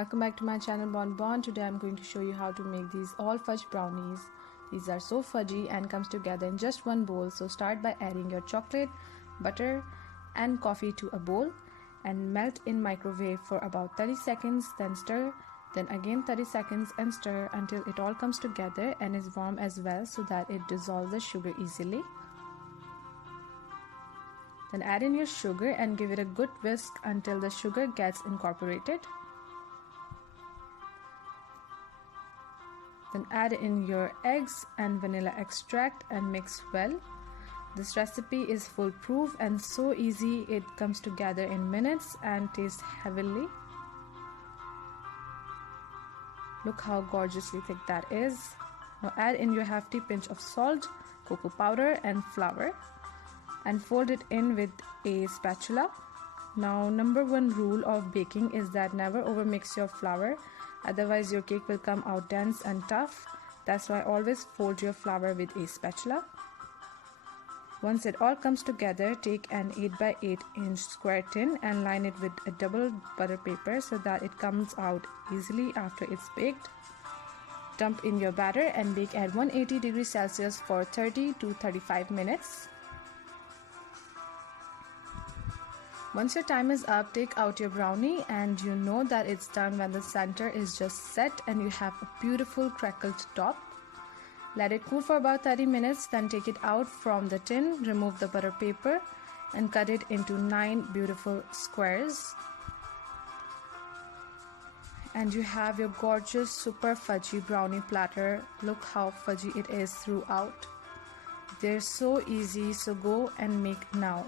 welcome back to my channel Bon. Today I'm going to show you how to make these all fudge brownies. These are so fudgy and comes together in just one bowl. So start by adding your chocolate, butter and coffee to a bowl and melt in microwave for about 30 seconds, then stir, then again 30 seconds and stir until it all comes together and is warm as well so that it dissolves the sugar easily. Then add in your sugar and give it a good whisk until the sugar gets incorporated. Then add in your eggs and vanilla extract and mix well. This recipe is foolproof and so easy. It comes together in minutes and tastes heavenly. Look how gorgeously thick that is. Now add in your hefty pinch of salt, cocoa powder and flour and fold it in with a spatula. Now number one rule of baking is that never overmix your flour, otherwise your cake will come out dense and tough. That's why always fold your flour with a spatula. Once it all comes together, take an 8x8 inch square tin and line it with a double butter paper so that it comes out easily after it's baked. Dump in your batter and bake at 180 degrees Celsius for 30 to 35 minutes. Once your time is up, take out your brownie and you know that it's done when the center is just set and you have a beautiful crackled top. Let it cool for about 30 minutes, then take it out from the tin, remove the butter paper and cut it into 9 beautiful squares. And you have your gorgeous super fudgy brownie platter. Look how fudgy it is throughout. They're so easy, so go and make now.